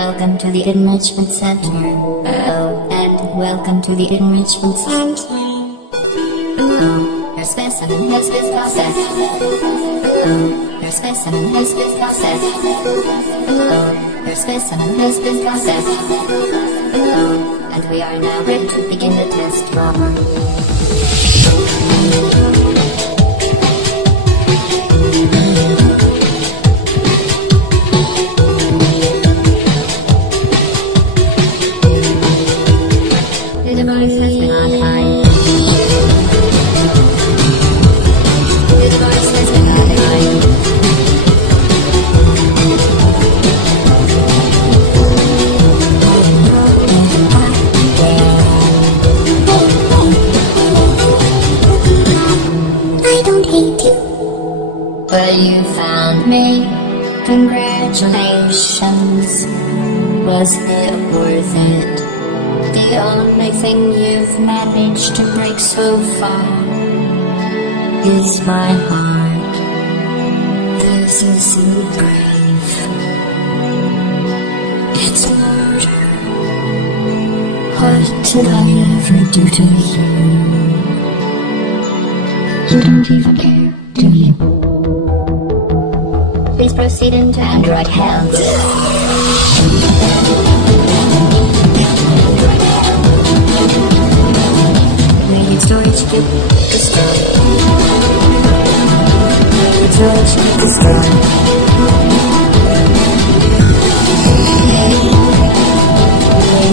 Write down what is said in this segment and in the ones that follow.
welcome to the Enrichment Center. Hello, and welcome to the Enrichment Center. Hello, your specimen has been processed. Hello, your specimen has been processed. Hello, your specimen has been processed. Hello, and we are now ready to begin the test run. The device has been archived. The device has been archived. I don't hate you. But you found me. Congratulations. Was it worth it? The only thing you've managed to break so far is my heart. This is so brave. It's murder. What did I ever do to you? You don't even care, do you? Please proceed into Android hands. Storage to destroy. Storage to destroy.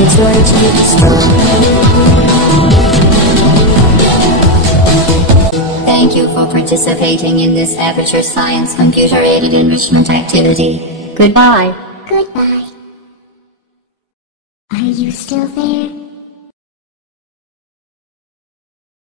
Storage to destroy. Thank you for participating in this Aperture Science computer-aided enrichment activity. Goodbye. Goodbye. Are you still there?